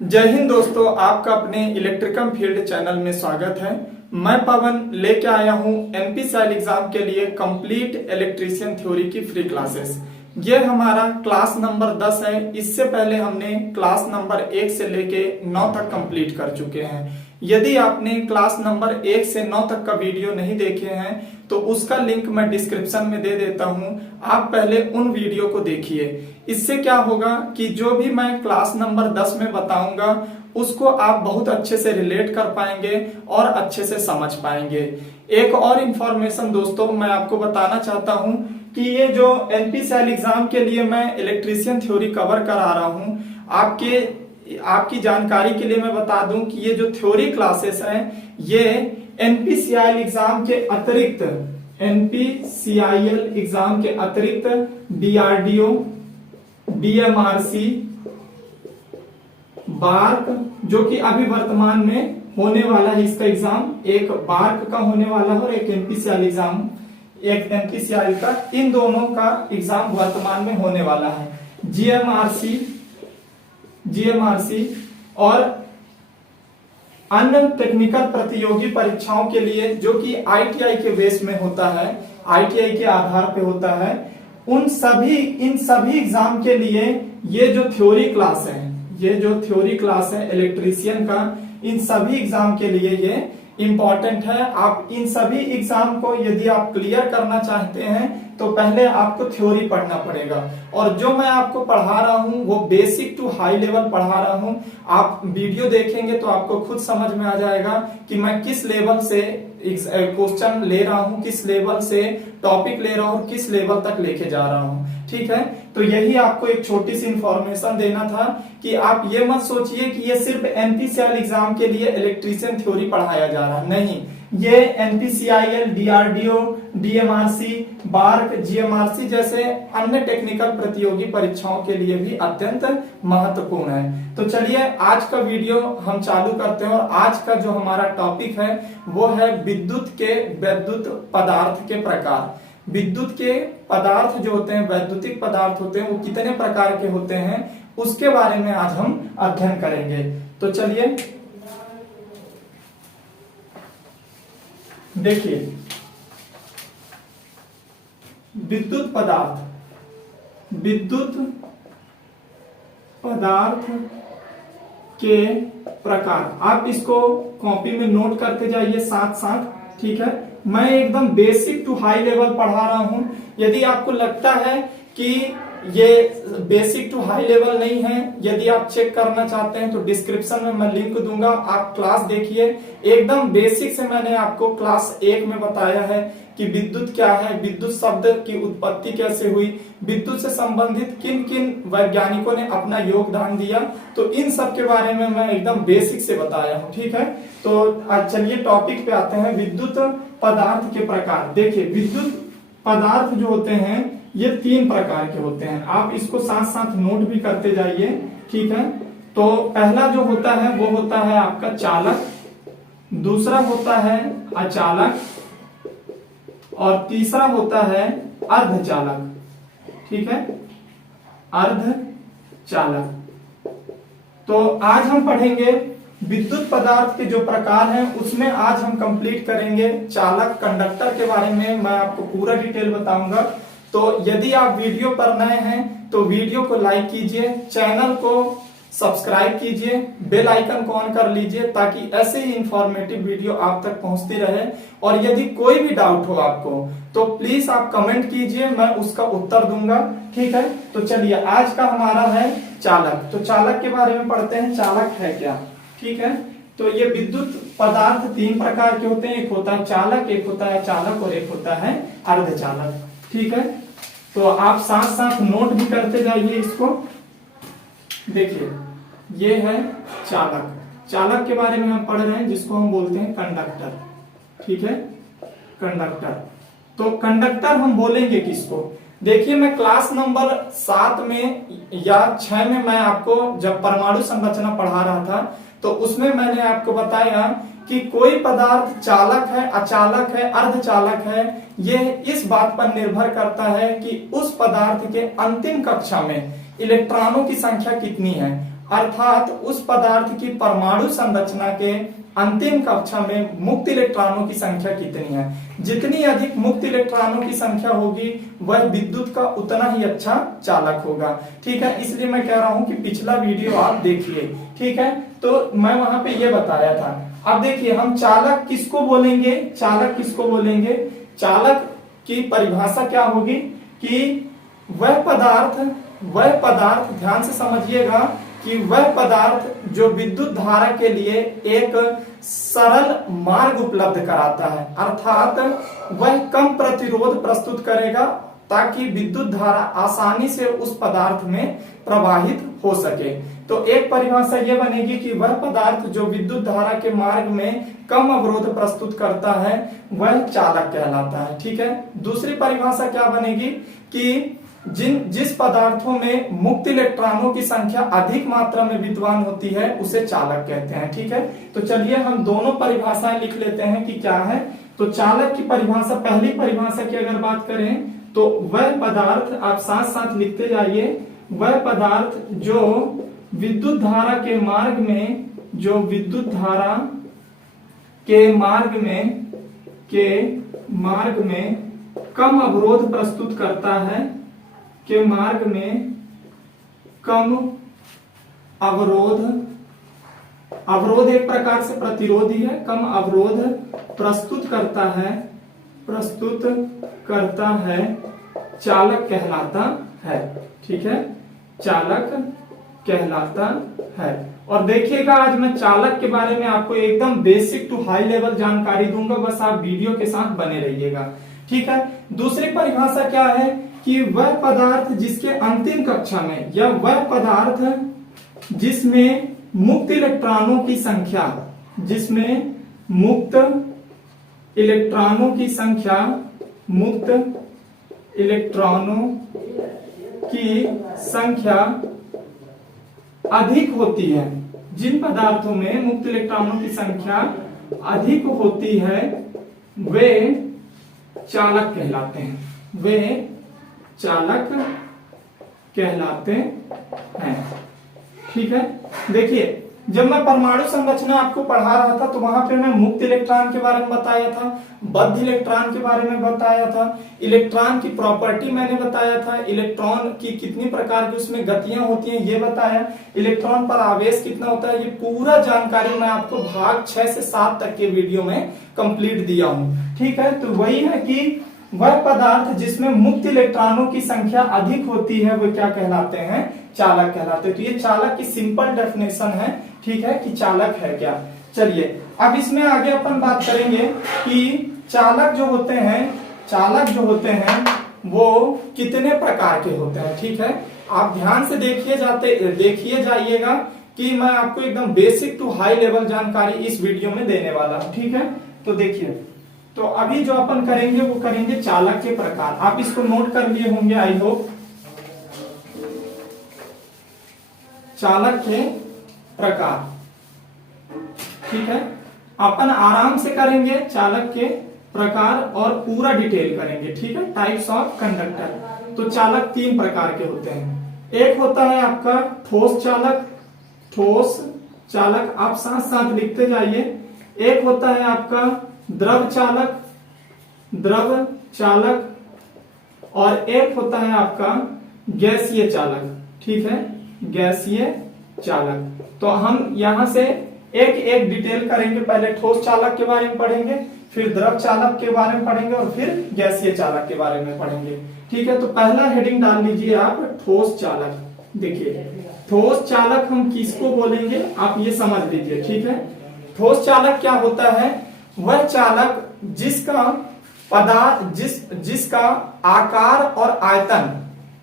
जय हिंद दोस्तों, आपका अपने इलेक्ट्रिकल फील्ड चैनल में स्वागत है। मैं पवन लेके आया हूं एमपीसीआई एग्जाम के लिए कंप्लीट इलेक्ट्रीशियन थ्योरी की फ्री क्लासेस। ये हमारा क्लास नंबर 10 है। इससे पहले हमने क्लास नंबर 1 से लेके 9 तक कंप्लीट कर चुके हैं। यदि आपने क्लास नंबर 1 से 9 तक का वीडियो नहीं देखे हैं तो उसका लिंक मैं डिस्क्रिप्शन में दे देता हूं। आप पहले उन वीडियो को देखिए। इससे क्या होगा कि जो भी मैं क्लास नंबर 10 में बताऊंगा उसको आप बहुत अच्छे से रिलेट कर पाएंगे और अच्छे से समझ पाएंगे। एक और इंफॉर्मेशन दोस्तों मैं आपको बताना चाहता हूं कि ये जो एमपीसीआई एग्जाम के लिए मैं इलेक्ट्रीशियन थ्योरी कवर करा रहा हूं, आपकी जानकारी के लिए मैं बता दूं कि ये जो थ्योरी क्लासेस हैं ये एनपीसीआई एग्जाम के अतिरिक्त डीआरडीओ, डीएमआरसी, बार्क जो कि अभी वर्तमान में होने वाला है, इसका एग्जाम एक बार्क का होने वाला है और एक एनपीसीआई एग्जाम, एक एनपीसीआई का, इन दोनों का एग्जाम वर्तमान में होने वाला है। जीएमआरसी और अन्य टेक्निकल प्रतियोगी परीक्षाओं के लिए जो कि आईटीआई के बेस में होता है, आईटीआई के आधार पे होता है, इन सभी एग्जाम के लिए ये जो थ्योरी क्लास है इलेक्ट्रीशियन का, इन सभी एग्जाम के लिए ये इंपॉर्टेंट है। आप इन सभी एग्जाम को यदि आप क्लियर करना चाहते हैं तो पहले आपको थ्योरी पढ़ना पड़ेगा। और जो मैं आपको पढ़ा रहा हूं वो बेसिक टू हाई लेवल पढ़ा रहा हूं। आप वीडियो देखेंगे तो आपको खुद समझ में आ जाएगा कि मैं किस लेवल से क्वेश्चन ले रहा हूं, किस लेवल से टॉपिक ले रहा हूं, किस लेवल तक लेके जा रहा हूं। ठीक है, तो यही आपको एक छोटी सी इंफॉर्मेशन देना था कि आप ये मत सोचिए कि ये सिर्फ एनपीसीआई एग्जाम के लिए इलेक्ट्रीशियन थ्योरी पढ़ाया जा रहा है। नहीं, ये NPCIL, DRDO, DMRC, bark, GMRC जैसे अन्य टेक्निकल प्रतियोगी परीक्षाओं के लिए भी अत्यंत महत्वपूर्ण है। तो चलिए आज का वीडियो हम चालू करते हैं और आज का जो हमारा टॉपिक है वो है वैद्युत पदार्थ के प्रकार। विद्युत के पदार्थ जो होते हैं, वैद्युतिक पदार्थ होते हैं, वो कितने प्रकार के होते हैं उसके बारे में आज हम अध्ययन करेंगे। तो चलिए देखिए, विद्युत पदार्थ के प्रकार, आप इसको कॉपी में नोट करते जाइए साथ साथ। ठीक है, मैं एकदम बेसिक टू हाई लेवल पढ़ा रहा हूं। यदि आपको लगता है कि ये बेसिक टू हाई लेवल नहीं है, यदि आप चेक करना चाहते हैं तो डिस्क्रिप्शन में मैं लिंक दूंगा, आप क्लास देखिए। एकदम बेसिक से मैंने आपको क्लास 1 में बताया है कि विद्युत क्या है, विद्युत शब्द की उत्पत्ति कैसे हुई, विद्युत से संबंधित किन किन वैज्ञानिकों ने अपना योगदान दिया, तो इन सब के बारे में मैं एकदम बेसिक से बताया हूं। ठीक है, तो चलिए टॉपिक पे आते हैं, विद्युत पदार्थ के प्रकार। देखिए, विद्युत पदार्थ जो होते हैं ये 3 प्रकार के होते हैं। आप इसको साथ साथ नोट भी करते जाइए। ठीक है, तो पहला जो होता है वो होता है आपका चालक, दूसरा होता है अचालक और तीसरा होता है अर्धचालक। ठीक है, अर्धचालक। तो आज हम पढ़ेंगे विद्युत पदार्थ के जो प्रकार हैं उसमें आज हम कंप्लीट करेंगे चालक, कंडक्टर के बारे में मैं आपको पूरा डिटेल बताऊंगा। तो यदि आप वीडियो पर नए हैं तो वीडियो को लाइक कीजिए, चैनल को सब्सक्राइब कीजिए, बेल आइकन को ऑन कर लीजिए ताकि ऐसे ही इंफॉर्मेटिव वीडियो आप तक पहुंचती रहे। और यदि कोई भी डाउट हो आपको तो प्लीज आप कमेंट कीजिए, मैं उसका उत्तर दूंगा। ठीक है, तो चलिए आज का हमारा है चालक। तो चालक के बारे में पढ़ते हैं, चालक है क्या। ठीक है, तो ये विद्युत पदार्थ 3 प्रकार के होते हैं, एक होता है चालक, एक होता है अचालक और एक होता है अर्धचालक। ठीक है, तो आप साथ साथ नोट भी करते जाइए इसको। देखिए, ये है चालक। चालक के बारे में हम पढ़ रहे हैं जिसको हम बोलते हैं कंडक्टर। ठीक है, कंडक्टर। तो कंडक्टर हम बोलेंगे किसको। देखिए, मैं क्लास नंबर 7 में या 6 में मैं आपको जब परमाणु संरचना पढ़ा रहा था तो उसमें मैंने आपको बताया कि कोई पदार्थ चालक है, अचालक है, अर्धचालक है, ये इस बात पर निर्भर करता है कि उस पदार्थ के अंतिम कक्षा में इलेक्ट्रॉनों की संख्या कितनी है। अर्थात उस पदार्थ की परमाणु संरचना के अंतिम कक्षा में मुक्त इलेक्ट्रॉनों की संख्या कितनी है। जितनी अधिक मुक्त इलेक्ट्रॉनों की संख्या होगी वह विद्युत का उतना ही अच्छा चालक होगा। ठीक है, इसलिए मैं कह रहा हूं कि पिछला वीडियो आप देखिए। ठीक है, तो मैं वहां पे ये बताया था। अब देखिए हम चालक किसको बोलेंगे, चालक किसको बोलेंगे। चालक की परिभाषा क्या होगी कि वह पदार्थ ध्यान से समझिएगा कि वह पदार्थ जो विद्युत धारा के लिए एक सरल मार्ग उपलब्ध कराता है, अर्थात वह कम प्रतिरोध प्रस्तुत करेगा ताकि विद्युत धारा आसानी से उस पदार्थ में प्रवाहित हो सके। तो एक परिभाषा यह बनेगी कि वह पदार्थ जो विद्युत धारा के मार्ग में कम अवरोध प्रस्तुत करता है वह चालक कहलाता है। ठीक है, दूसरी परिभाषा क्या बनेगी कि जिस पदार्थों में मुक्त इलेक्ट्रॉनों की संख्या अधिक मात्रा में विद्यमान होती है उसे चालक कहते हैं। ठीक है, तो चलिए हम दोनों परिभाषाएं लिख लेते हैं कि क्या है। तो चालक की परिभाषा, पहली परिभाषा की अगर बात करें तो वह पदार्थ, आप साथ साथ लिखते जाइए, वह पदार्थ जो विद्युत धारा के मार्ग में, जो विद्युत धारा के मार्ग में कम अवरोध प्रस्तुत करता है, के मार्ग में कम अवरोध एक प्रकार से प्रतिरोध ही है, कम अवरोध प्रस्तुत करता है चालक कहलाता है। ठीक है, चालक कहलाता है। और देखिएगा आज मैं चालक के बारे में आपको एकदम बेसिक टू हाई लेवल जानकारी दूंगा, बस आप वीडियो के साथ बने रहिएगा। ठीक है, दूसरी परिभाषा क्या है कि वह पदार्थ जिसके अंतिम कक्षा में, या वह पदार्थ जिसमें मुक्त इलेक्ट्रॉनों की संख्या, जिसमें मुक्त इलेक्ट्रॉनों की संख्या अधिक होती है, जिन पदार्थों में मुक्त इलेक्ट्रॉनों की संख्या अधिक होती है वे चालक कहलाते हैं, वे चालक कहलाते हैं। ठीक है, देखिए जब मैं परमाणु संरचना आपको पढ़ा रहा था तो वहां पे मैं मुक्त इलेक्ट्रॉन के बारे में बताया था, बद्ध इलेक्ट्रॉन के बारे में बताया था, इलेक्ट्रॉन की प्रॉपर्टी मैंने बताया था, इलेक्ट्रॉन की कितनी प्रकार की उसमें गतियां होती हैं ये बताया, इलेक्ट्रॉन पर आवेश कितना होता है, ये पूरा जानकारी मैं आपको भाग 6 से 7 तक के वीडियो में कंप्लीट दिया हूं। ठीक है, तो वही है कि वह पदार्थ जिसमें मुक्त इलेक्ट्रॉनों की संख्या अधिक होती है वो क्या कहलाते हैं, चालक कहलाते हैं। तो ये चालक की सिंपल डेफिनेशन है। ठीक है, कि चालक है क्या। चलिए अब इसमें आगे अपन बात करेंगे कि चालक जो होते हैं वो कितने प्रकार के होते हैं। ठीक है, आप ध्यान से देखिए जाइएगा कि मैं आपको एकदम बेसिक टू हाई लेवल जानकारी इस वीडियो में देने वाला हूं। ठीक है, तो देखिए, तो अभी जो अपन करेंगे वो करेंगे चालक के प्रकार। आप इसको नोट कर लिए होंगे आई होप। चालक के प्रकार, ठीक है, अपन आराम से करेंगे चालक के प्रकार और पूरा डिटेल करेंगे। ठीक है, टाइप्स ऑफ कंडक्टर। तो चालक 3 प्रकार के होते हैं। एक होता है आपका ठोस चालक, आप साथ साथ लिखते जाइए। एक होता है आपका द्रव चालक और एक होता है आपका गैसीय चालक। ठीक है, गैसीय चालक। तो हम यहां से एक एक डिटेल करेंगे। पहले ठोस चालक के बारे में पढ़ेंगे, फिर द्रव चालक के बारे में पढ़ेंगे और फिर गैसीय चालक के बारे में पढ़ेंगे। ठीक है, तो पहला हेडिंग डाल लीजिए आप ठोस चालक। देखिए ठोस चालक हम किसको बोलेंगे आप ये समझ लीजिए। ठीक है, ठोस चालक क्या होता है, वह चालक जिसका आकार और आयतन,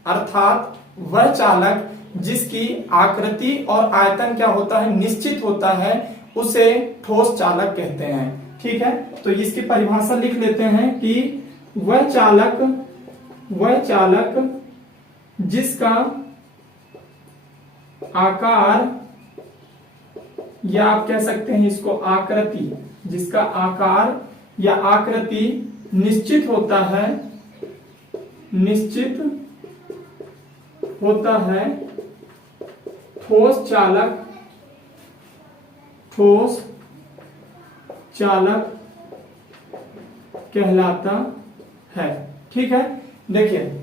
अर्थात वह चालक जिसकी आकृति और आयतन क्या होता है, निश्चित होता है, उसे ठोस चालक कहते हैं। ठीक है, तो इसकी परिभाषा लिख लेते हैं कि वह चालक जिसका आकार, या आप कह सकते हैं इसको आकृति, जिसका आकार या आकृति निश्चित होता है ठोस चालक कहलाता है। ठीक है, देखिए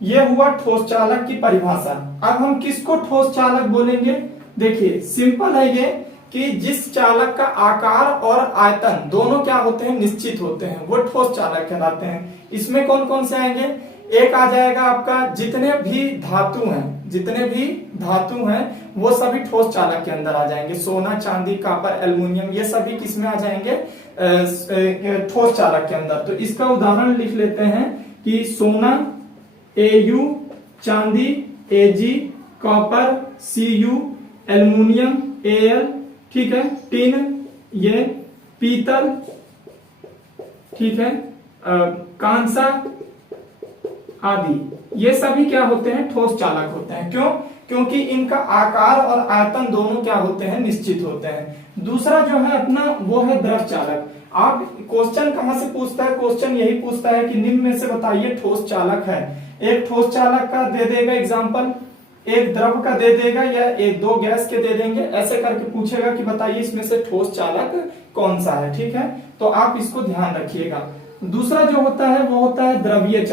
ये हुआ ठोस चालक की परिभाषा। अब हम किसको ठोस चालक बोलेंगे? देखिए सिंपल है ये कि जिस चालक का आकार और आयतन दोनों क्या होते हैं, निश्चित होते हैं, वो ठोस चालक कहलाते हैं। इसमें कौन कौन से आएंगे? एक आ जाएगा आपका जितने भी धातु हैं वो सभी ठोस चालक के अंदर आ जाएंगे। सोना, चांदी, कॉपर, एल्युमिनियम, ये सभी किसमें आ जाएंगे? ठोस चालक के अंदर। तो इसका उदाहरण लिख लेते हैं कि सोना Au, चांदी Ag, copper Cu, aluminium Al, ठीक है, टिन ये पीतल, ठीक है, कांसा आदि, ये सभी क्या होते हैं? ठोस चालक होते हैं। क्यों? क्योंकि इनका आकार और आयतन दोनों क्या होते हैं? निश्चित होते हैं। दूसरा जो है अपना वो है द्रव चालक। आप क्वेश्चन कहां से पूछता है? क्वेश्चन यही पूछता है कि निम्न में से बताइए ठोस चालक है। एक ठोस चालक का दे देगा एग्जाम्पल, एक द्रव का दे देगा, या एक दो गैस के दे देंगे, ऐसे करके पूछेगा कि बताइए इसमें से ठोस चालक कौन सा है। ठीक है, तो आप इसको ध्यान रखिएगा। दूसरा जो होता है वो होता है द्रवीय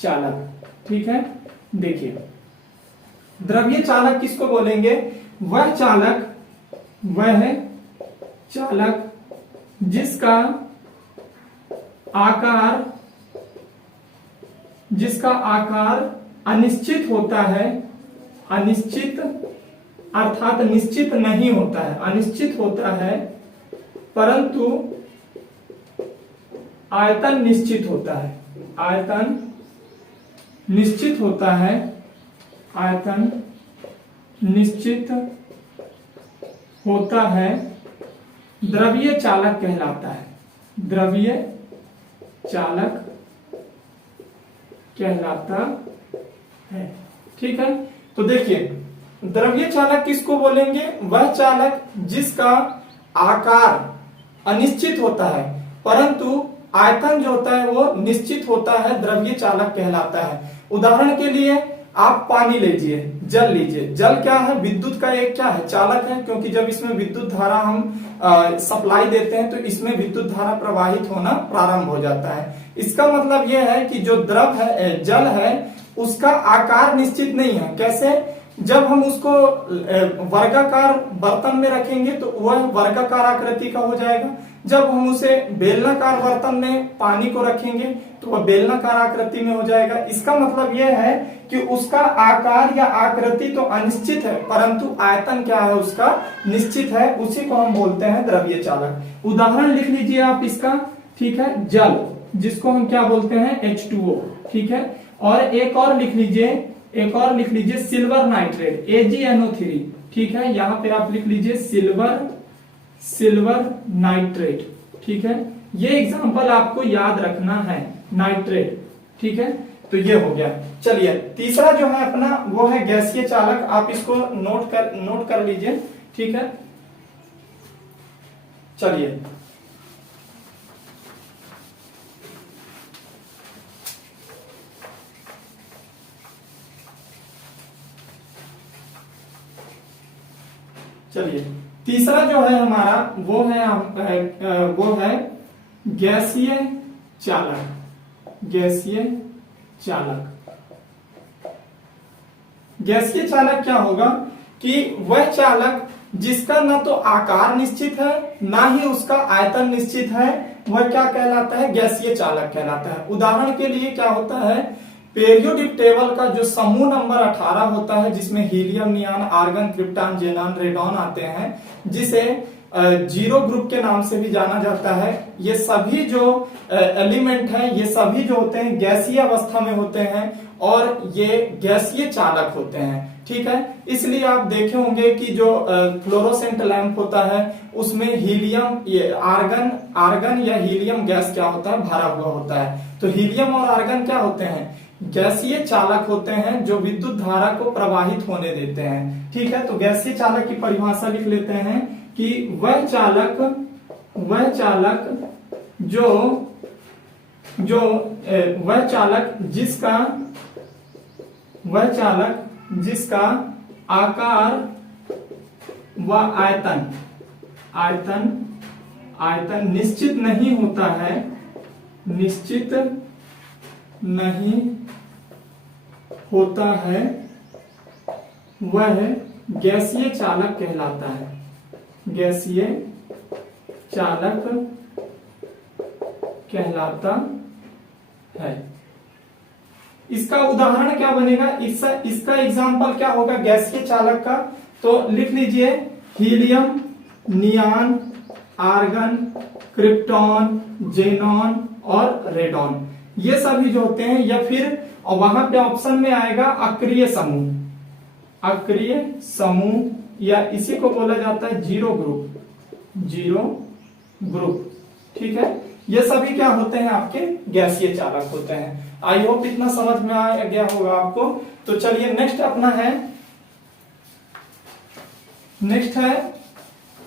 चालक। ठीक है, देखिए द्रवीय चालक किसको बोलेंगे? वह चालक जिसका आकार अनिश्चित होता है, अनिश्चित अर्थात निश्चित नहीं होता है, अनिश्चित होता है, परंतु आयतन निश्चित होता है, आयतन निश्चित होता है, आयतन निश्चित होता है, द्रवीय चालक कहलाता है, द्रवीय चालक कहलाता है। ठीक है, तो देखिए द्रवीय चालक किसको बोलेंगे? वह चालक जिसका आकार अनिश्चित होता है परंतु आयतन जो होता है वो निश्चित होता है, द्रवीय चालक कहलाता है। उदाहरण के लिए आप पानी लीजिए, जल लीजिए। जल क्या है? विद्युत का एक क्या है? चालक है, क्योंकि जब इसमें विद्युत धारा हम सप्लाई देते हैं तो इसमें विद्युत धारा प्रवाहित होना प्रारंभ हो जाता है। इसका मतलब यह है कि जो द्रव है, जल है, उसका आकार निश्चित नहीं है। कैसे? जब हम उसको वर्गाकार बर्तन में रखेंगे तो वह वर्गाकार आकृति का हो जाएगा। जब हम उसे बेलनाकार बर्तन में पानी को रखेंगे तो वह बेलनाकार आकृति में हो जाएगा। इसका मतलब यह है कि उसका आकार या आकृति तो अनिश्चित है परंतु आयतन क्या है? उसका निश्चित है। उसी को हम बोलते हैं द्रवीय चालक। उदाहरण लिख लीजिए आप इसका, ठीक है, जल, जिसको हम क्या बोलते हैं? H2O। ठीक है, और एक और लिख लीजिए सिल्वर नाइट्रेट, AgNO3। ठीक है, यहां पे आप लिख लीजिए सिल्वर नाइट्रेट। ठीक है, ये एग्जांपल आपको याद रखना है, नाइट्रेट। ठीक है, तो ये हो गया। चलिए तीसरा जो है अपना वो है गैसीय चालक। आप इसको नोट कर लीजिए। ठीक है, चलिए तीसरा जो है हमारा वो है गैसीय चालक। गैसीय चालक क्या होगा कि वह चालक जिसका ना तो आकार निश्चित है ना ही उसका आयतन निश्चित है, वह क्या कहलाता है? गैसीय चालक कहलाता है। उदाहरण के लिए क्या होता है? पेरियोडिक टेबल का जो समूह नंबर 18 होता है, जिसमें helium, neon, argon, krypton, xenon, radon आते हैं, जिसे जीरो ग्रुप के नाम से भी जाना जाता है। ये सभी जो एलिमेंट हैं, ये सभी जो होते हैं गैसीय अवस्था में होते हैं और ये गैसीय चालक होते हैं। ठीक है, इसलिए आप देखे होंगे कि जो फ्लोरोसेंट लैंप होता है उसमें हीलियम, ये आर्गन या हीलियम गैस क्या होता है? भरा हुआ होता है। तो हीलियम और आर्गन क्या होते हैं? गैसीय चालक होते हैं जो विद्युत धारा को प्रवाहित होने देते हैं। ठीक है, तो गैसीय चालक की परिभाषा लिख लेते हैं कि वह चालक जिसका आकार व आयतन आयतन आयतन निश्चित नहीं होता है, निश्चित नहीं होता है, वह गैसीय चालक कहलाता है, गैसीय चालक कहलाता है। इसका उदाहरण क्या बनेगा, इसका एग्जाम्पल क्या होगा गैसीय चालक का, तो लिख लीजिए helium, neon, argon, krypton, xenon और रेडॉन, ये सभी जो होते हैं। या फिर वहां पे ऑप्शन में आएगा अक्रिय समूह, अक्रिय समूह, या इसी को बोला जाता है जीरो ग्रुप, जीरो ग्रुप। ठीक है, ये सभी क्या होते हैं, आपके गैसीय चालक होते हैं। आई होप इतना समझ में आ गया होगा आपको। तो चलिए नेक्स्ट अपना है, नेक्स्ट है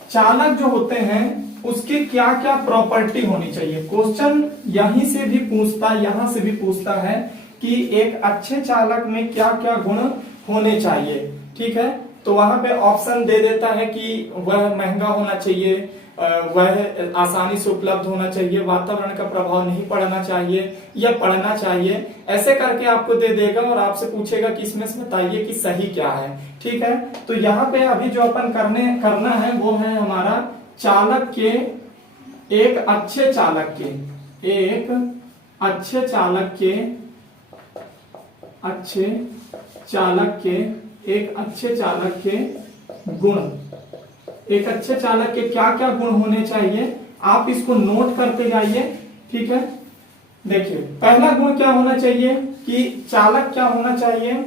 चालक जो होते हैं उसकी क्या क्या प्रॉपर्टी होनी चाहिए। क्वेश्चन यहीं से भी पूछता है, यहां से भी पूछता है कि एक अच्छे चालक में क्या क्या गुण होने चाहिए। ठीक है, तो वहां पे ऑप्शन दे देता है कि वह महंगा होना चाहिए, वह आसानी से उपलब्ध होना चाहिए, वातावरण का प्रभाव नहीं पड़ना चाहिए या पड़ना चाहिए, ऐसे करके आपको दे देगा और आपसे पूछेगा कि इसमें से बताइए कि सही क्या है। ठीक है, तो यहाँ पे अभी जो अपन करना है वो है हमारा चालक के, एक अच्छे चालक के, एक अच्छे चालक के, अच्छे चालक के, एक अच्छे चालक के गुण, एक अच्छे चालक के क्या क्या गुण होने चाहिए, आप इसको नोट करते जाइए। ठीक है, देखिए पहला गुण क्या होना चाहिए कि चालक क्या होना चाहिए,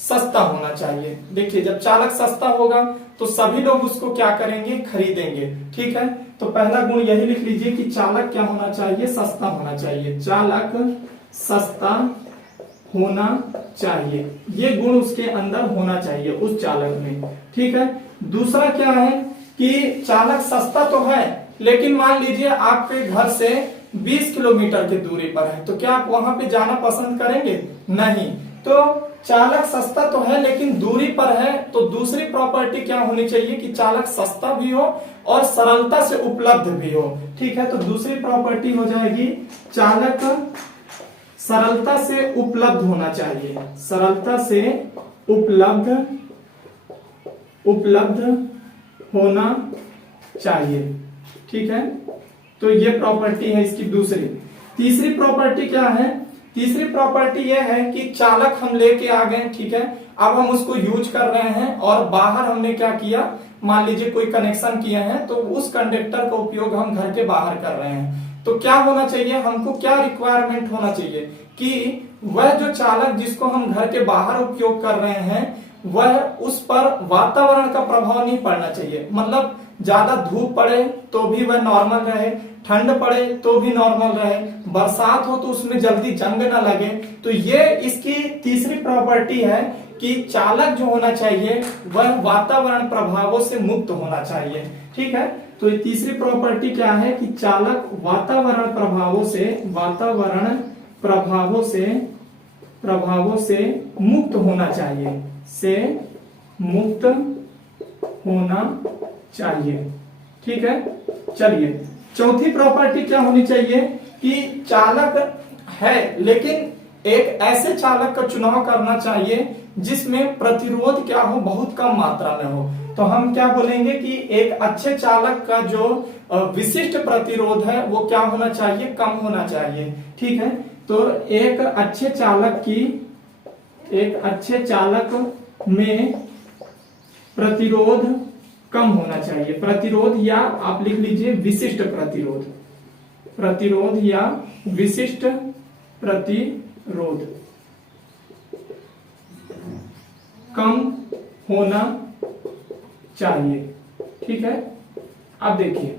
सस्ता होना चाहिए। देखिए जब चालक सस्ता होगा तो सभी लोग उसको क्या करेंगे, खरीदेंगे। ठीक है, तो पहला गुण यही लिख लीजिए कि चालक क्या होना चाहिए, सस्ता होना चाहिए, चालक सस्ता होना चाहिए, ये गुण उसके अंदर होना चाहिए उस चालक में। ठीक है, दूसरा क्या है कि चालक सस्ता तो है लेकिन मान लीजिए आपके घर से 20 किलोमीटर की दूरी पर है, तो क्या आप वहां पे जाना पसंद करेंगे, नहीं। तो चालक सस्ता तो है लेकिन दूरी पर है, तो दूसरी प्रॉपर्टी क्या होनी चाहिए कि चालक सस्ता भी हो और सरलता से उपलब्ध भी हो। ठीक है, तो दूसरी प्रॉपर्टी हो जाएगी चालक सरलता से उपलब्ध होना चाहिए, सरलता से उपलब्ध होना चाहिए। ठीक है, तो ये प्रॉपर्टी है इसकी दूसरी। तीसरी प्रॉपर्टी क्या है, तीसरी प्रॉपर्टी ये है कि चालक हम लेके आ गए, ठीक है, अब हम उसको यूज कर रहे हैं और बाहर हमने क्या किया, मान लीजिए कोई कनेक्शन किए हैं तो उस कंडक्टर का उपयोग हम घर के बाहर कर रहे हैं। तो क्या होना चाहिए, हमको क्या रिक्वायरमेंट होना चाहिए कि वह जो चालक जिसको हम घर के बाहर उपयोग कर रहे हैं वह उस पर वातावरण का प्रभाव नहीं पड़ना चाहिए। मतलब ज्यादा धूप पड़े तो भी वह नॉर्मल रहे, ठंड पड़े तो भी नॉर्मल रहे, बरसात हो तो उसमें जल्दी जंग ना लगे। तो ये इसकी तीसरी प्रॉपर्टी है कि चालक जो होना चाहिए वह वातावरण प्रभावों से मुक्त होना चाहिए। ठीक है, तो ये तीसरी प्रॉपर्टी क्या है कि चालक वातावरण प्रभावों से मुक्त होना चाहिए, से मुक्त होना चाहिए। ठीक है, चलिए चौथी प्रॉपर्टी क्या होनी चाहिए कि चालक है लेकिन एक ऐसे चालक का चुनाव करना चाहिए जिसमें प्रतिरोध क्या हो, बहुत कम मात्रा में हो। तो हम क्या बोलेंगे कि एक अच्छे चालक का जो विशिष्ट प्रतिरोध है वो क्या होना चाहिए, कम होना चाहिए। ठीक है, तो एक अच्छे चालक में प्रतिरोध कम होना चाहिए, प्रतिरोध या आप लिख लीजिए विशिष्ट प्रतिरोध, प्रतिरोध या विशिष्ट प्रतिरोध कम होना चाहिए। ठीक है, अब देखिए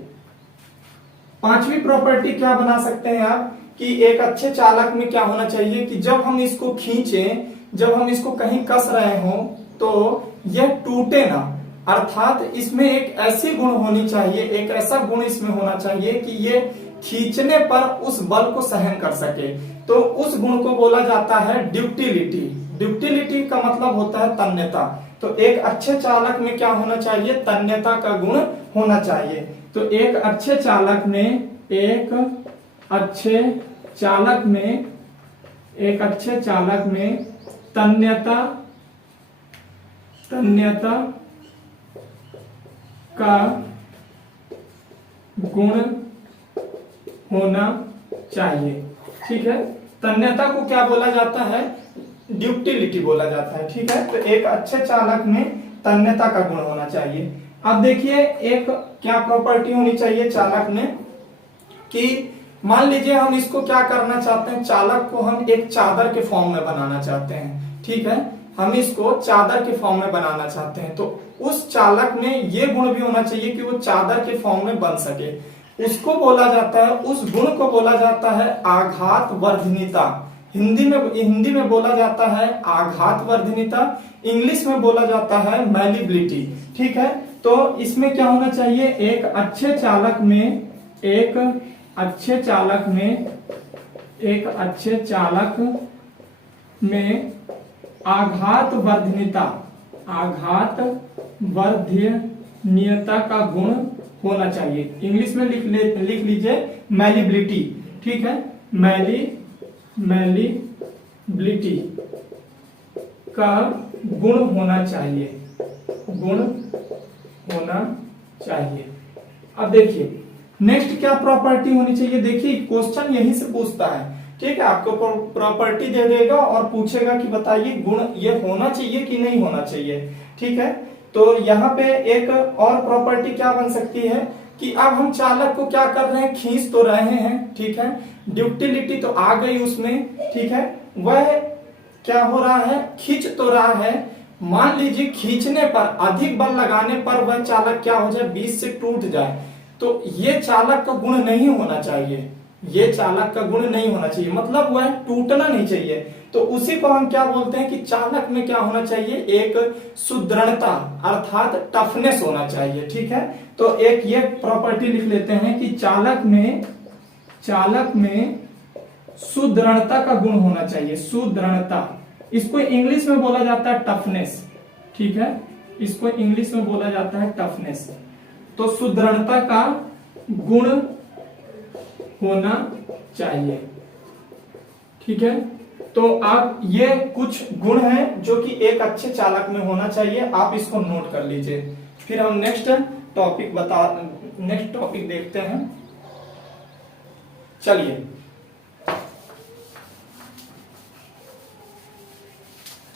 पांचवी प्रॉपर्टी क्या बना सकते हैं आप कि एक अच्छे चालक में क्या होना चाहिए कि जब हम इसको खींचें, जब हम इसको कहीं कस रहे हो तो यह टूटे ना, अर्थात इसमें एक ऐसी गुण होनी चाहिए, एक ऐसा गुण इसमें होना चाहिए कि ये खींचने पर उस बल को सहन कर सके। तो उस गुण को बोला जाता है ड्यूक्टिलिटी। ड्यूक्टिलिटी का मतलब होता है तन्यता, तो एक अच्छे चालक में क्या होना चाहिए, तन्यता का गुण होना चाहिए। तो एक अच्छे चालक में तन्यता का गुण होना चाहिए। ठीक है, तन्यता को क्या बोला जाता है, ड्यूक्टिलिटी बोला जाता है। ठीक है, तो एक अच्छे चालक में तन्यता का गुण होना चाहिए। अब देखिए एक क्या प्रॉपर्टी होनी चाहिए चालक में, कि मान लीजिए हम इसको क्या करना चाहते हैं, चालक को हम एक चादर के फॉर्म में बनाना चाहते हैं। ठीक है, हम इसको चादर के फॉर्म में बनाना चाहते हैं, तो उस चालक में ये गुण भी होना चाहिए कि वो चादर के फॉर्म में बन सके। उसको बोला जाता है, उस गुण को बोला जाता है आघात वर्धनीयता। हिंदी में बोला जाता है आघात वर्धनीयता, इंग्लिश में बोला जाता है मैलिबिलिटी। ठीक है, तो इसमें क्या होना चाहिए, एक अच्छे चालक में आघात वर्धनीयता का गुण होना चाहिए। इंग्लिश में लिख लीजिए मैलिबिलिटी। ठीक है, मैलिबिलिटी का गुण होना चाहिए। अब देखिए नेक्स्ट क्या प्रॉपर्टी होनी चाहिए। देखिए क्वेश्चन यही से पूछता है। ठीक है, आपको प्रॉपर्टी दे देगा और पूछेगा कि बताइए गुण ये होना चाहिए कि नहीं होना चाहिए। ठीक है, तो यहाँ पे एक और प्रॉपर्टी क्या बन सकती है कि अब हम चालक को क्या कर रहे हैं, खींच तो रहे हैं। ठीक है, ड्यूक्टिलिटी तो आ गई उसमें। ठीक है, वह क्या हो रहा है, खींच तो रहा है। मान लीजिए खींचने पर, अधिक बल लगाने पर वह चालक क्या हो जाए, बीच से टूट जाए, तो ये चालक का गुण नहीं होना चाहिए। मतलब वह टूटना नहीं चाहिए। तो उसी को हम क्या बोलते हैं कि चालक में क्या होना चाहिए, एक सुदृढ़ता अर्थात टफनेस होना चाहिए। ठीक है, तो एक ये प्रॉपर्टी लिख लेते हैं कि चालक में सुदृढ़ता का गुण होना चाहिए। सुदृढ़ता, इसको इंग्लिश में बोला जाता है टफनेस। ठीक है, इसको इंग्लिश में बोला जाता है टफनेस। तो सुदृढ़ता का गुण होना चाहिए। ठीक है, तो आप ये कुछ गुण हैं जो कि एक अच्छे चालक में होना चाहिए, आप इसको नोट कर लीजिए। फिर हम नेक्स्ट टॉपिक देखते हैं। चलिए,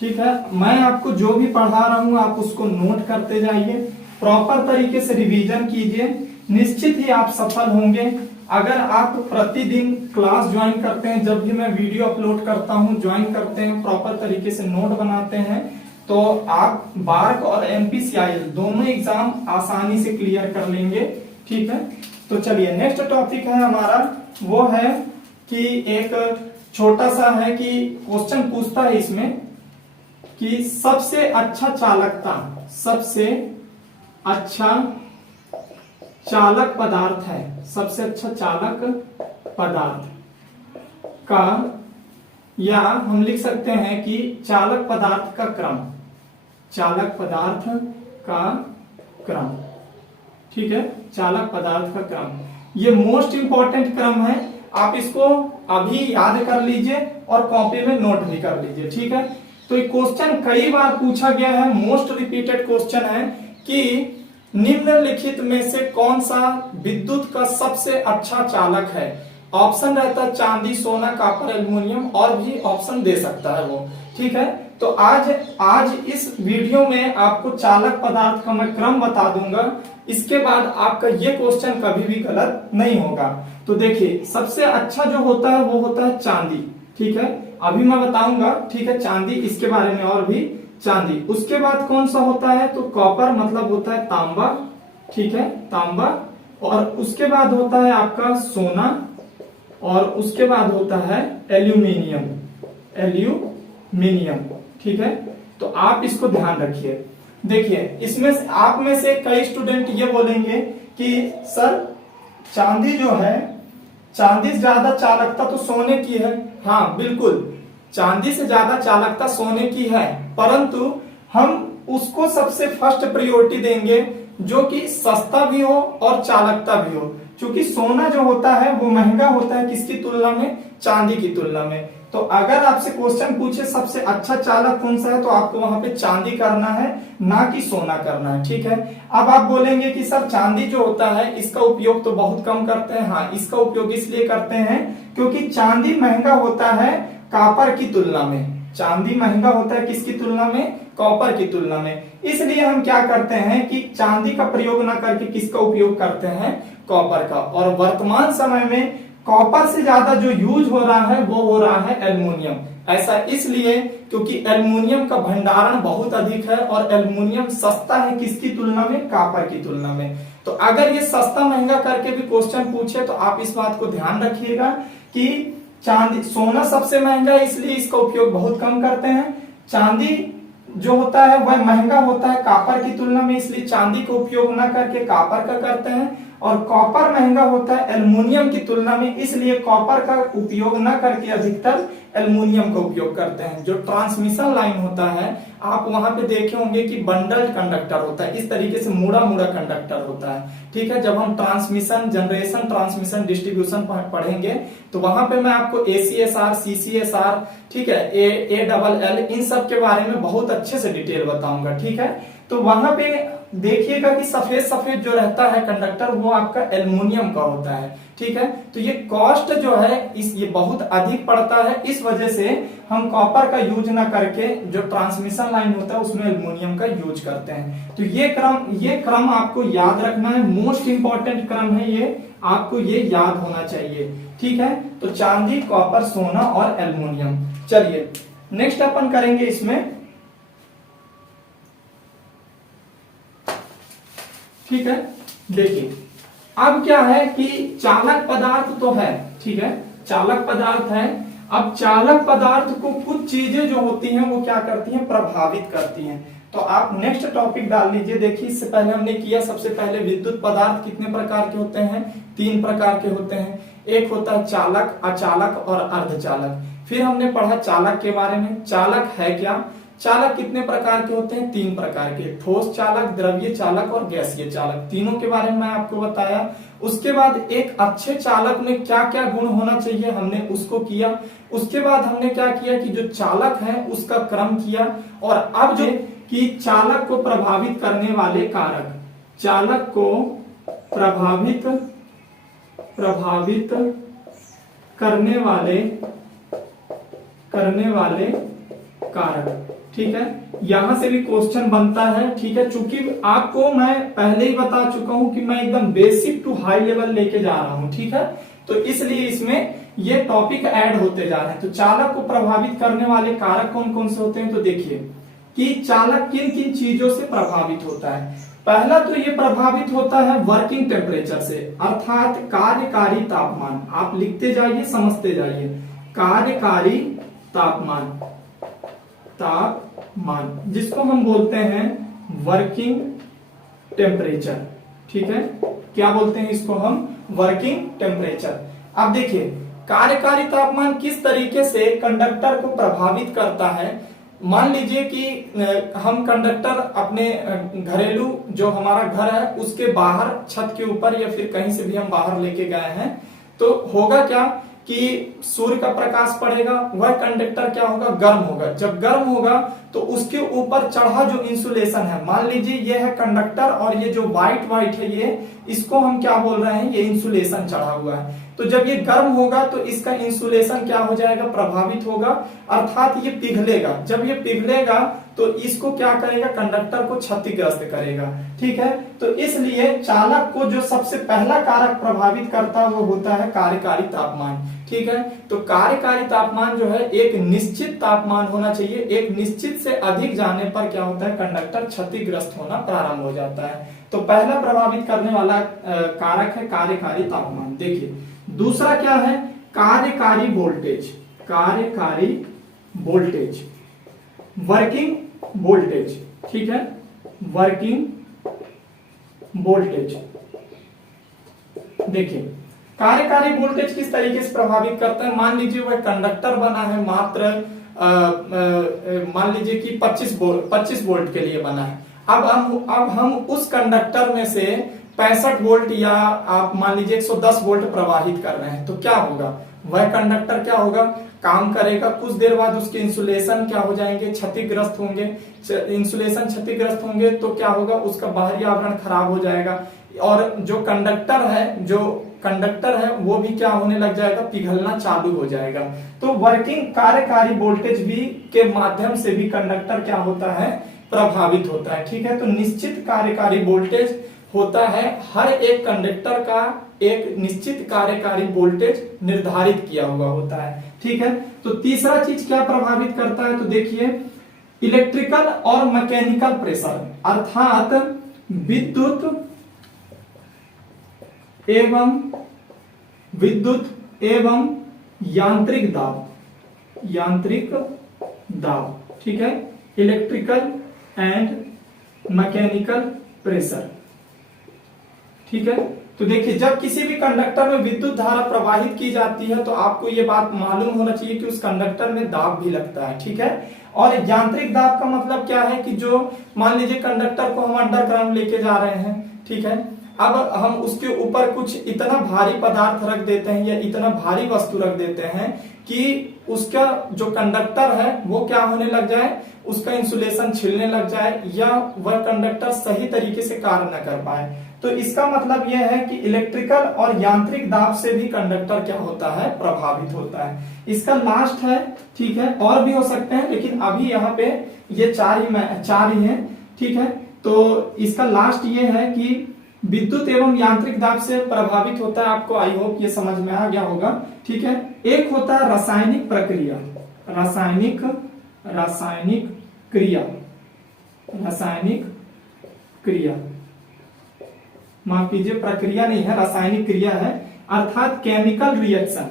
ठीक है, मैं आपको जो भी पढ़ा रहा हूं आप उसको नोट करते जाइए, प्रॉपर तरीके से रिवीजन कीजिए, निश्चित ही आप सफल होंगे। अगर आप प्रतिदिन क्लास ज्वाइन करते हैं, जब भी मैं वीडियो अपलोड करता हूं ज्वाइन करते हैं, प्रॉपर तरीके से नोट बनाते हैं, तो आप बार्क और एमपीसीआईएल दोनों एग्जाम आसानी से क्लियर कर लेंगे। ठीक है, तो चलिए नेक्स्ट टॉपिक है हमारा, वो है कि एक छोटा सा है कि क्वेश्चन पूछता है इसमें कि सबसे अच्छा चालक पदार्थ है, सबसे अच्छा चालक पदार्थ का, या हम लिख सकते हैं कि चालक पदार्थ का क्रम। ठीक है, चालक पदार्थ का क्रम, ये मोस्ट इंपॉर्टेंट क्रम है। आप इसको अभी याद कर लीजिए और कॉपी में नोट भी कर लीजिए। ठीक है, तो ये क्वेश्चन कई बार पूछा गया है, मोस्ट रिपीटेड क्वेश्चन है कि निम्नलिखित में से कौन सा विद्युत का सबसे अच्छा चालक है। ऑप्शन रहता है चांदी, सोना, कॉपर, एल्युमिनियम, और भी ऑप्शन दे सकता है वो। ठीक है, तो आज इस वीडियो में आपको चालक पदार्थ का मैं क्रम बता दूंगा। इसके बाद आपका ये क्वेश्चन कभी भी गलत नहीं होगा। तो देखिए सबसे अच्छा जो होता है वो होता है चांदी। ठीक है, अभी मैं बताऊंगा। ठीक है, चांदी, इसके बारे में और भी चांदी। उसके बाद कौन सा होता है, तो कॉपर मतलब होता है तांबा। ठीक है, तांबा। और उसके बाद होता है आपका सोना, और उसके बाद होता है एल्यूमिनियम। ठीक है, तो आप इसको ध्यान रखिए। देखिए इसमें आप में से कई स्टूडेंट ये बोलेंगे कि सर चांदी जो है, चांदी से ज्यादा चालकता तो सोने की है। हाँ बिल्कुल, चांदी से ज्यादा चालकता सोने की है, परंतु हम उसको सबसे फर्स्ट प्रायोरिटी देंगे जो कि सस्ता भी हो और चालकता भी हो, क्योंकि सोना जो होता है वो महंगा होता है किसकी तुलना में, चांदी की तुलना में। तो अगर आपसे क्वेश्चन पूछे सबसे अच्छा चालक कौन सा है, तो आपको वहां पे चांदी करना है, ना कि सोना करना है, ठीक है। अब आप बोलेंगे कि सर चांदी जो होता है इसका उपयोग तो बहुत कम करते हैं। हाँ, इसका उपयोग इसलिए करते हैं क्योंकि चांदी महंगा होता है कॉपर की तुलना में। चांदी महंगा होता है किसकी तुलना में, कॉपर की तुलना में। इसलिए हम क्या करते हैं कि चांदी का प्रयोग ना करके किसका उपयोग करते हैं, कॉपर का। और वर्तमान समय में कॉपर से ज्यादा जो यूज हो रहा है वो हो रहा है एल्युमिनियम। ऐसा इसलिए क्योंकि एल्युमिनियम का भंडारण बहुत अधिक है और एल्युमिनियम सस्ता है किसकी तुलना में, कॉपर की तुलना में। तो अगर ये सस्ता महंगा करके भी क्वेश्चन पूछे तो आप इस बात को ध्यान रखिएगा कि चांदी, सोना सबसे महंगा है इसलिए इसका उपयोग बहुत कम करते हैं। चांदी जो होता है वह महंगा होता है कॉपर की तुलना में, इसलिए चांदी का उपयोग ना करके कॉपर का करते हैं। और कॉपर महंगा होता है एल्युमिनियम की तुलना में, इसलिए कॉपर का उपयोग ना करके अधिकतर एल्युमिनियम का उपयोग करते हैं। जो ट्रांसमिशन लाइन होता है आप वहां पे देखे होंगे कि बंडल्ड कंडक्टर होता है, इस तरीके से मुड़ा मुड़ा कंडक्टर होता है, ठीक है। जब हम ट्रांसमिशन, जनरेशन, ट्रांसमिशन, डिस्ट्रीब्यूशन पढ़ेंगे तो वहां पे मैं आपको ACSR, CCSR, ठीक है, ALL इन सब के बारे में बहुत अच्छे से डिटेल बताऊंगा, ठीक है। तो वहां पे देखिएगा कि सफेद सफेद जो रहता है कंडक्टर वो आपका एल्युमिनियम का होता है, ठीक है। तो ये कॉस्ट जो है ये बहुत अधिक पड़ता है, इस वजह से हम कॉपर का यूज ना करके जो ट्रांसमिशन लाइन होता है उसमें एल्युमिनियम का यूज करते हैं। तो ये क्रम आपको याद रखना है, मोस्ट इंपॉर्टेंट क्रम है ये, आपको ये याद होना चाहिए, ठीक है। तो चांदी, कॉपर, सोना और एल्युमिनियम। चलिए नेक्स्ट अपन करेंगे इसमें, ठीक है। देखिए अब क्या है कि चालक पदार्थ तो है, ठीक है, चालक पदार्थ है। अब चालक पदार्थ को कुछ चीजें जो होती हैं वो क्या करती हैं, प्रभावित करती हैं। तो आप नेक्स्ट टॉपिक डाल लीजिए। देखिए इससे पहले हमने किया, सबसे पहले विद्युत पदार्थ कितने प्रकार के होते हैं, 3 प्रकार के होते हैं। एक होता है चालक, अचालक और अर्धचालक। फिर हमने पढ़ा चालक के बारे में, चालक है क्या, चालक कितने प्रकार के होते हैं, 3 प्रकार के, ठोस चालक, द्रवीय चालक और गैसीय चालक, तीनों के बारे में मैं आपको बताया। उसके बाद एक अच्छे चालक में क्या क्या गुण होना चाहिए हमने उसको किया। उसके बाद हमने क्या किया कि जो चालक है उसका क्रम किया। और अब जो कि चालक को प्रभावित करने वाले कारक, चालक को प्रभावित करने वाले कारक, ठीक है। यहां से भी क्वेश्चन बनता है, ठीक है। चूंकि आपको मैं पहले ही बता चुका हूं कि मैं एकदम बेसिक टू हाई लेवल लेके जा रहा हूं, ठीक है। तो इसलिए इसमें ये टॉपिक ऐड होते जा रहे हैं। तो चालक को प्रभावित करने वाले कारक कौन कौन से होते हैं, तो देखिए कि चालक किन किन चीजों से प्रभावित होता है। पहला तो ये प्रभावित होता है वर्किंग टेम्परेचर से, अर्थात कार्यकारी तापमान। आप लिखते जाइए, समझते जाइए, कार्यकारी तापमान, जिसको हम बोलते हैं वर्किंग टेम्परेचर, ठीक है। क्या बोलते हैं इसको हम, वर्किंग टेम्परेचर। अब देखिए कार्यकारी तापमान किस तरीके से कंडक्टर को प्रभावित करता है। मान लीजिए कि हम कंडक्टर अपने घरेलू जो हमारा घर है उसके बाहर छत के ऊपर या फिर कहीं से भी हम बाहर लेके गए हैं, तो होगा क्या कि सूर्य का प्रकाश पड़ेगा, वह कंडक्टर क्या होगा, गर्म होगा। जब गर्म होगा तो उसके ऊपर चढ़ा जो इंसुलेशन है, मान लीजिए ये है कंडक्टर और ये जो व्हाइट है ये, इसको हम क्या बोल रहे हैं, ये इंसुलेशन चढ़ा हुआ है। तो जब ये गर्म होगा तो इसका इंसुलेशन क्या हो जाएगा, प्रभावित होगा, अर्थात ये पिघलेगा। जब ये पिघलेगा तो इसको क्या करेगा, कंडक्टर को क्षतिग्रस्त करेगा, ठीक है। तो इसलिए चालक को जो सबसे पहला कारक प्रभावित करता है वो होता है कार्यकारी तापमान, ठीक है। तो कार्यकारी तापमान जो है एक निश्चित तापमान होना चाहिए, एक निश्चित से अधिक जाने पर क्या होता है, कंडक्टर क्षतिग्रस्त होना प्रारंभ हो जाता है। तो पहला प्रभावित करने वाला कारक है कार्यकारी तापमान। देखिए दूसरा क्या है, कार्यकारी वोल्टेज, कार्यकारी वोल्टेज, वर्किंग वोल्टेज, ठीक है, वर्किंग वोल्टेज। देखिए कार्यकारी वोल्टेज किस तरीके से प्रभावित करता है। मान लीजिए वह कंडक्टर बना है मात्र मान लीजिए कि 25 वोल्ट के लिए बना है। अब हम उस कंडक्टर में से 65 वोल्ट या आप मान लीजिए 110 वोल्ट प्रवाहित कर रहे हैं, तो क्या होगा, वह कंडक्टर क्या होगा, काम करेगा। कुछ देर बाद उसके इंसुलेशन क्या हो जाएंगे, क्षतिग्रस्त होंगे। इंसुलेशन क्षतिग्रस्त होंगे तो क्या होगा, उसका बाहरी आवरण खराब हो जाएगा और जो कंडक्टर है वो भी क्या होने लग जाएगा, पिघलना चालू हो जाएगा। तो वर्किंग कार्यकारी वोल्टेज भी के माध्यम से भी कंडक्टर क्या होता है, प्रभावित होता है। ठीक है, तो निश्चित कार्यकारी वोल्टेज होता है, हर एक कंडक्टर का एक निश्चित कार्यकारी वोल्टेज निर्धारित किया हुआ होता है। ठीक है, तो तीसरा चीज क्या प्रभावित करता है, तो देखिए इलेक्ट्रिकल और मैकेनिकल प्रेशर, अर्थात विद्युत एवं यांत्रिक दाब। ठीक है, इलेक्ट्रिकल एंड मैकेनिकल प्रेशर। ठीक है, तो देखिए जब किसी भी कंडक्टर में विद्युत धारा प्रवाहित की जाती है तो आपको ये बात मालूम होना चाहिए कि उस कंडक्टर में दाब भी लगता है। ठीक है, और यांत्रिक दाब का मतलब क्या है कि जो मान लीजिए कंडक्टर को हम अंडरग्राउंड लेके जा रहे हैं, ठीक है, अब हम उसके ऊपर कुछ इतना भारी पदार्थ रख देते हैं या इतना भारी वस्तु रख देते हैं कि उसका जो कंडक्टर है वो क्या होने लग जाए, उसका इंसुलेशन छिलने लग जाए या वह कंडक्टर सही तरीके से कार्य न कर पाए। तो इसका मतलब यह है कि इलेक्ट्रिकल और यांत्रिक दाब से भी कंडक्टर क्या होता है, प्रभावित होता है। इसका लास्ट है, ठीक है, और भी हो सकते हैं लेकिन अभी यहाँ पे ये चार ही हैं। ठीक है, तो इसका लास्ट ये है कि विद्युत एवं यांत्रिक दाब से प्रभावित होता है। आपको आई होप ये समझ में आ गया होगा। ठीक है, एक होता है रासायनिक प्रक्रिया, रासायनिक क्रिया, माफ कीजिए प्रक्रिया नहीं है, रासायनिक क्रिया है, अर्थात केमिकल रिएक्शन।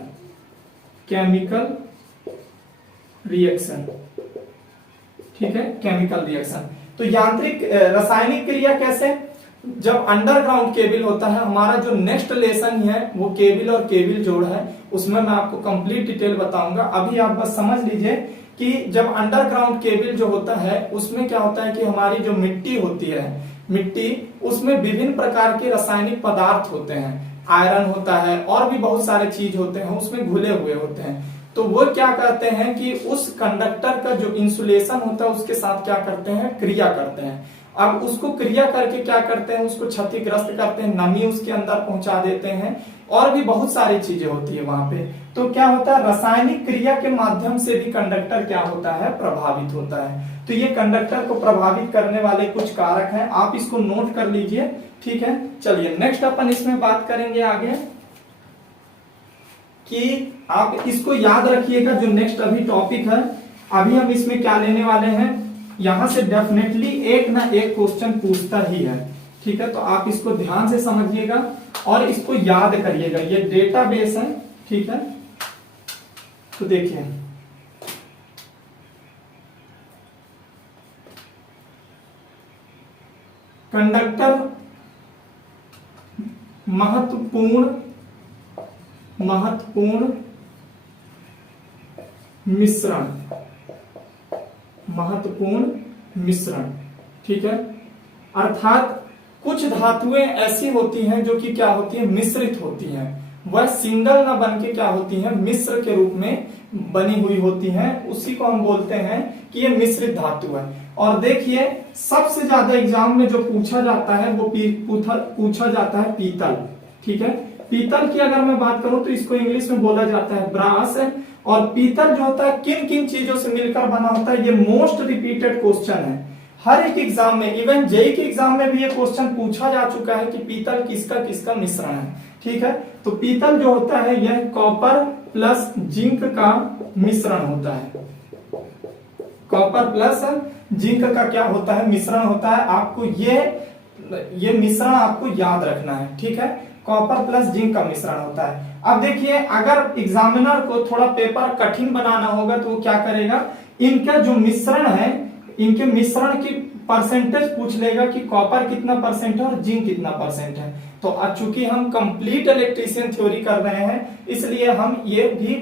ठीक है, केमिकल रिएक्शन। तो यांत्रिक रासायनिक क्रिया कैसे, जब अंडरग्राउंड केबल होता है, हमारा जो नेक्स्ट लेसन है वो केबल और केबल जोड़ है, उसमें मैं आपको कंप्लीट डिटेल बताऊंगा। अभी आप बस समझ लीजिए कि जब अंडरग्राउंड केबल जो होता है उसमें क्या होता है कि हमारी जो मिट्टी होती है, उसमें विभिन्न प्रकार के रासायनिक पदार्थ होते हैं, आयरन होता है और भी बहुत सारे चीज होते हैं, उसमें घुले हुए होते हैं। तो वो क्या करते हैं कि उस कंडक्टर का जो इंसुलेशन होता है उसके साथ क्या करते हैं, क्रिया करते हैं। अब उसको क्रिया करके क्या करते हैं, उसको क्षतिग्रस्त करते हैं, नमी उसके अंदर पहुंचा देते हैं और भी बहुत सारी चीजें होती है वहां पे। तो क्या होता है, रासायनिक क्रिया के माध्यम से भी कंडक्टर क्या होता है, प्रभावित होता है। तो ये कंडक्टर को प्रभावित करने वाले कुछ कारक हैं, आप इसको नोट कर लीजिए। ठीक है, चलिए नेक्स्ट अपन इसमें बात करेंगे आगे कि आप इसको याद रखिएगा। जो नेक्स्ट अभी टॉपिक है, अभी हम इसमें क्या लेने वाले हैं, यहां से डेफिनेटली एक ना एक क्वेश्चन पूछता ही है। ठीक है, तो आप इसको ध्यान से समझिएगा और इसको याद करिएगा, ये डेटाबेस है। ठीक है, तो देखिए कंडक्टर महत्वपूर्ण मिश्रण। ठीक है, अर्थात कुछ धातुएं ऐसी होती हैं जो कि क्या होती है, मिश्रित होती हैं। वह सिंगल ना बन के क्या होती हैं, मिश्र के रूप में बनी हुई होती हैं, उसी को हम बोलते हैं कि ये मिश्रित धातु है। और देखिए सबसे ज्यादा एग्जाम में जो पूछा जाता है वो पूछा जाता है पीतल। ठीक है, पीतल की अगर मैं बात करूं तो इसको इंग्लिश में बोला जाता है ब्रास। और पीतल जो होता है किन किन चीजों से मिलकर बना होता है, ये मोस्ट रिपीटेड क्वेश्चन है हर एक एग्जाम में। इवन जेईई के एग्जाम में भी ये क्वेश्चन पूछा जा चुका है कि पीतल किसका किसका मिश्रण है। ठीक है, तो पीतल जो होता है यह कॉपर प्लस जिंक का मिश्रण होता है। कॉपर प्लस जिंक का क्या होता है, मिश्रण होता है। आपको ये मिश्रण आपको याद रखना है। ठीक है, कॉपर प्लस जिंक का मिश्रण होता है। अब देखिए अगर एग्जामिनर को थोड़ा पेपर कठिन बनाना होगा तो वो क्या करेगा, इनका जो मिश्रण है, इनके मिश्रण की परसेंटेज पूछ लेगा कि कॉपर कितना परसेंट है और जिंक कितना परसेंट है। तो अब चूंकि हम कंप्लीट इलेक्ट्रिशियन थ्योरी कर रहे हैं इसलिए हम ये भी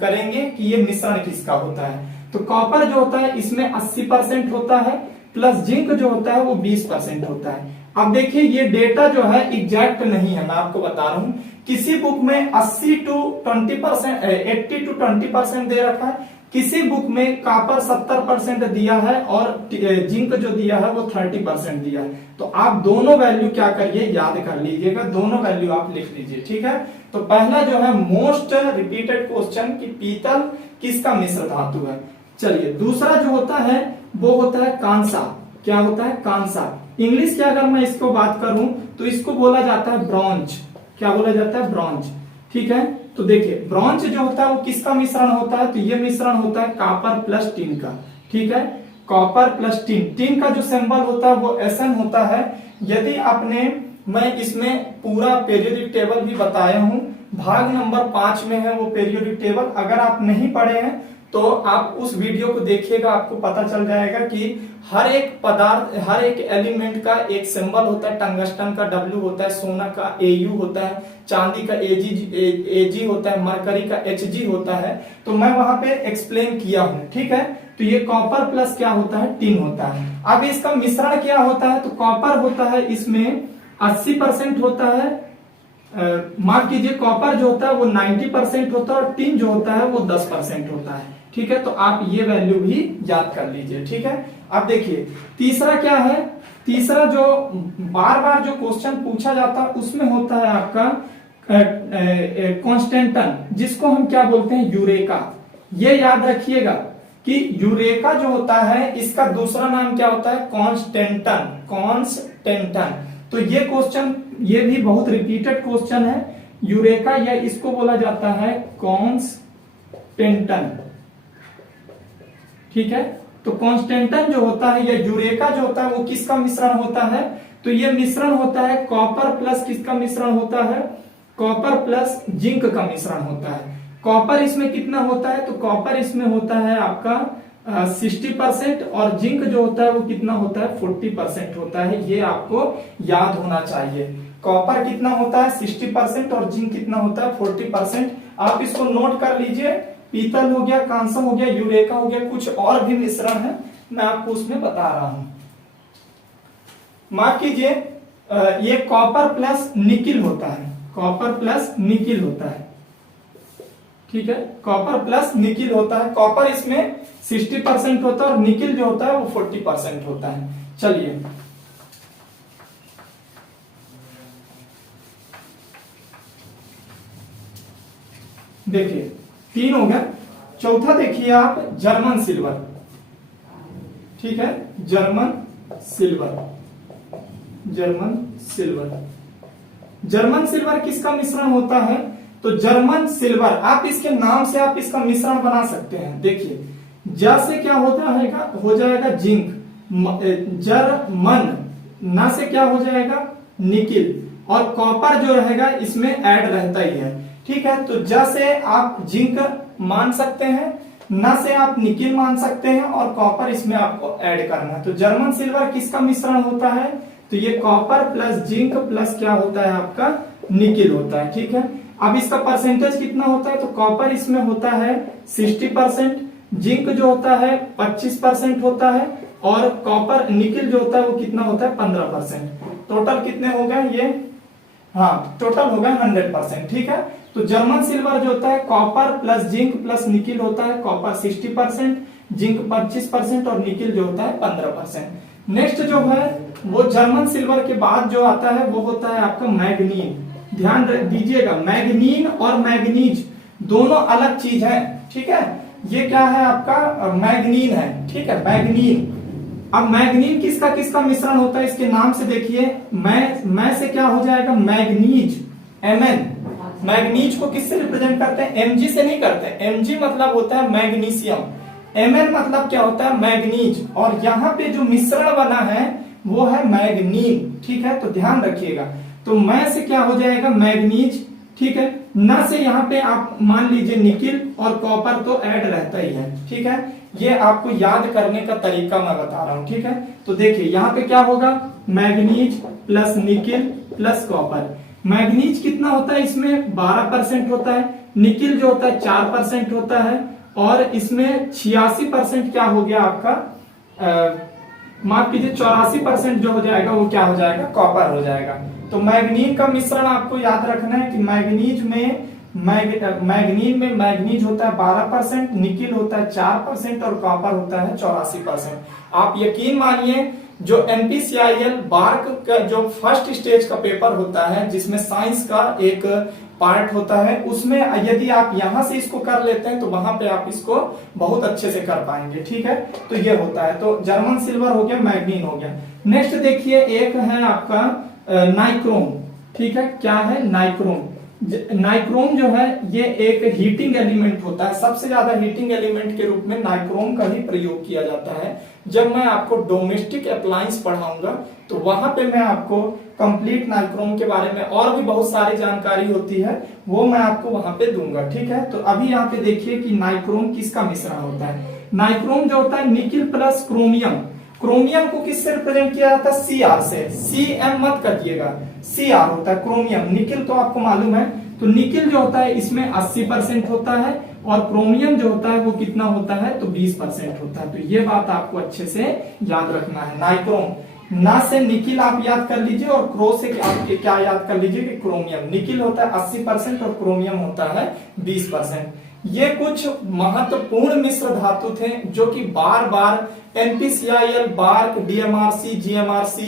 करेंगे कि ये मिश्रण किसका होता है। तो कॉपर जो होता है इसमें 80% होता है, प्लस जिंक जो होता है वो 20% होता है। अब देखिए ये डेटा जो है एग्जैक्ट नहीं है, मैं आपको बता रहा हूं। किसी बुक में 80 to 20%, 80 to 20% दे रखा है, किसी बुक में कॉपर 70% दिया है और जिंक जो दिया है वो 30% दिया है। तो आप दोनों वैल्यू क्या करिए, याद कर लीजिएगा, दोनों वैल्यू आप लिख लीजिए, ठीक है। तो पहला जो है मोस्ट रिपीटेड क्वेश्चन कि पीतल किसका मिश्र धातु है। चलिए दूसरा जो होता है वो होता है कांसा। क्या होता है, कांसा। इंग्लिश की अगर मैं इसको बात करूं तो इसको बोला जाता है ब्रॉन्ज। क्या बोला जाता है, ब्रॉन्ज, ठीक है। तो देखिए ब्रॉन्ज जो होता है वो किसका मिश्रण होता है, तो ये मिश्रण होता है कॉपर प्लस टिन का, ठीक है। कॉपर प्लस टिन, टिन का जो सिंबल होता है वो Sn होता है। यदि आपने, मैं इसमें पूरा पीरियोडिक टेबल भी बताया हूं, भाग नंबर 5 में है वो पीरियोडिक टेबल। अगर आप नहीं पढ़े हैं तो आप उस वीडियो को देखिएगा, आपको पता चल जाएगा कि हर एक पदार्थ, हर एक एलिमेंट का एक सिंबल होता है। टंगस्टन का W होता है, सोना का Au होता है, चांदी का Ag होता है, मरकरी का Hg होता है। तो मैं वहां पे एक्सप्लेन किया हूं, ठीक है। तो ये कॉपर प्लस क्या होता है, टिन होता है। अब इसका मिश्रण क्या होता है, तो कॉपर होता है इसमें 80% होता है, माफ कीजिए, कॉपर जो होता है वो 90% होता है और टिन जो होता है वो 10% होता है, ठीक है। तो आप ये वैल्यू भी याद कर लीजिए, ठीक है। अब देखिए तीसरा क्या है, तीसरा जो बार बार जो क्वेश्चन पूछा जाता है उसमें होता है आपका कॉन्स्टेंटन, जिसको हम क्या बोलते हैं, यूरेका। ये याद रखिएगा कि यूरेका जो होता है इसका दूसरा नाम क्या होता है, कॉन्स्टेंटन, कॉन्स्टेंटन। तो ये क्वेश्चन, ये भी बहुत रिपीटेड क्वेश्चन है। यूरेका या इसको बोला जाता है कॉन्स्टेंटन, ठीक है। तो कॉन्स्टेंटन जो होता है या यूरेका जो होता है वो किसका मिश्रण होता है, तो ये मिश्रण होता है कॉपर प्लस किसका मिश्रण होता है, कॉपर प्लस जिंक का मिश्रण होता है। कॉपर इसमें कितना होता है, तो कॉपर इसमें होता है आपका 60% और जिंक जो होता है वो कितना होता है, 40% होता है। ये आपको याद होना चाहिए। कॉपर कितना होता है 60% और जिंक कितना होता है 40%। आप इसको नोट कर लीजिए। पीतल हो गया, कांसा हो गया, यूरेका हो गया, कुछ और भी मिश्रण है मैं आपको उसमें बता रहा हूं। माफ कीजिए, ये कॉपर प्लस निकिल होता है, कॉपर प्लस निकिल होता है, ठीक है। कॉपर प्लस निकिल होता है। कॉपर इसमें 60% होता है और निकिल जो होता है वो 40% होता है। चलिए देखिए 3 हो गया। चौथा देखिए आप, जर्मन सिल्वर, ठीक है। German silver, German silver, German silver किसका मिश्रण होता है, तो जर्मन सिल्वर, आप इसके नाम से आप इसका मिश्रण बना सकते हैं। देखिए ज से क्या होता है, हो जाएगा जिंक, जर्मन, ना से क्या हो जाएगा, निकिल, और कॉपर जो रहेगा इसमें ऐड रहता ही है, ठीक है। तो ज से आप जिंक मान सकते हैं, ना से आप निकिल मान सकते हैं और कॉपर इसमें आपको ऐड करना है। तो जर्मन सिल्वर किसका मिश्रण होता है, तो ये कॉपर प्लस जिंक प्लस क्या होता है आपका, निकिल होता है, ठीक है। अब इसका परसेंटेज कितना होता है, तो कॉपर इसमें होता है 60%, जिंक जो होता है 25% होता है और कॉपर निकिल जो होता है वो कितना होता है 15%। टोटल कितने हो गए ये, हाँ टोटल हो गए 100%, ठीक है। तो जर्मन सिल्वर जो होता है copper plus zinc plus nickel होता है, कॉपर 60%, जिंक 25% और निकिल जो होता है 15%। नेक्स्ट जो है वो जर्मन सिल्वर के बाद जो आता है वो होता है आपका मैग्नीन। ध्यान दीजिएगा, मैग्नीन और मैग्नीज दोनों अलग चीज है, ठीक है। ये क्या है आपका, मैग्नीन है, ठीक है, मैग्नीन। अब मैग्नीन किसका किसका मिश्रण होता है, इसके नाम से देखिए, मैं से क्या हो जाएगा, मैग्नीज, Mn। मैग्नीज को किससे रिप्रेजेंट करते हैं, Mg से नहीं करते। Mg मतलब होता है मैग्नीशियम, Mn मतलब क्या होता है, मैग्नीज। और यहाँ पे जो मिश्रण बना है वो है मैग्नीन, ठीक है। तो ध्यान रखिएगा, तो मैं से क्या हो जाएगा, मैग्नीज, ठीक है। ना से यहाँ पे आप मान लीजिए निकिल और कॉपर तो ऐड रहता ही है, ठीक है। ये आपको याद करने का तरीका मैं बता रहा हूं, ठीक है। तो देखिए यहाँ पे क्या होगा, manganese plus nickel plus copper. Manganese कितना होता है इसमें 12% होता है, निकिल जो होता है 4% होता है और इसमें 86% क्या हो गया आपका, माफ कीजिए 84% जो हो जाएगा वो क्या हो जाएगा, कॉपर हो जाएगा। तो मैग्नीज का मिश्रण आपको याद रखना है कि मैग्नीज में मैग्नीज होता है 12%, निकिल होता है 4% और कॉपर होता है 84%। आप यकीन मानिए जो NPCIL बार्क का जो फर्स्ट स्टेज का पेपर होता है जिसमें साइंस का एक पार्ट होता है, उसमें यदि आप यहां से इसको कर लेते हैं तो वहां पे आप इसको बहुत अच्छे से कर पाएंगे। ठीक है, तो ये होता है। तो जर्मन सिल्वर हो गया, मैग्नीन हो गया। नेक्स्ट देखिए एक है आपका नाइक्रोम। ठीक है, क्या है, नाइक्रोम। नाइक्रोम जो है ये एक हीटिंग एलिमेंट होता है। सबसे ज्यादा हीटिंग एलिमेंट के रूप में नाइक्रोम का ही प्रयोग किया जाता है। जब मैं आपको डोमेस्टिक अप्लायंस पढ़ाऊंगा तो वहां पे मैं आपको कंप्लीट नाइक्रोम के बारे में और भी बहुत सारी जानकारी होती है, वो मैं आपको वहां पे दूंगा। ठीक है, तो अभी यहाँ पे देखिए कि नाइक्रोम किसका मिश्रण होता है। नाइक्रोम जो होता है निकिल प्लस क्रोमियम। क्रोमियम को किससे रिप्रेजेंट किया जाता है, Cr से। Cm मत करिएगा, Cr होता है क्रोमियम। निकिल तो आपको मालूम है, तो निकिल जो होता है इसमें 80% होता है और क्रोमियम जो होता है वो कितना होता है, तो 20% होता है। तो ये बात आपको अच्छे से याद रखना है। नाइक्रोम ना से निकिल आप याद कर लीजिए और क्रो से आप क्या याद कर लीजिए कि क्रोमियम। निकिल होता है 80% और क्रोमियम होता है 20%। ये कुछ महत्वपूर्ण मिश्र धातु थे जो कि बार बार NPCIL, बार्क, DMRC, GMRC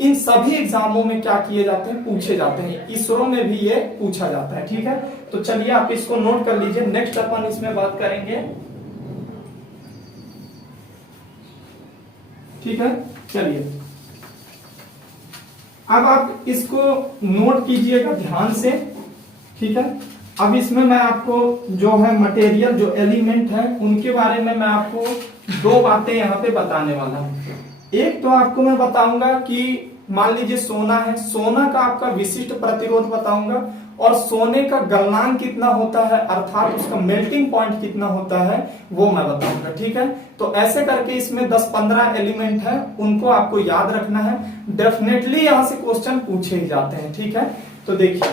इन सभी एग्जामों में क्या किए जाते हैं, पूछे जाते हैं। इसरो में भी ये पूछा जाता है। ठीक है, तो चलिए आप इसको नोट कर लीजिए। नेक्स्ट अपन इसमें बात करेंगे। ठीक है, चलिए अब आप इसको नोट कीजिएगा ध्यान से। ठीक है, अब इसमें मैं आपको जो है मटेरियल, जो एलिमेंट है, उनके बारे में मैं आपको दो बातें यहाँ पे बताने वाला हूं। एक तो आपको मैं बताऊंगा कि मान लीजिए सोना है, सोना का आपका विशिष्ट प्रतिरोध बताऊंगा और सोने का गलनांक कितना होता है, अर्थात उसका मेल्टिंग पॉइंट कितना होता है, वो मैं बताऊंगा। ठीक है, तो ऐसे करके इसमें 10-15 एलिमेंट है, उनको आपको याद रखना है। डेफिनेटली यहां से क्वेश्चन पूछे ही जाते हैं। ठीक है, तो देखिए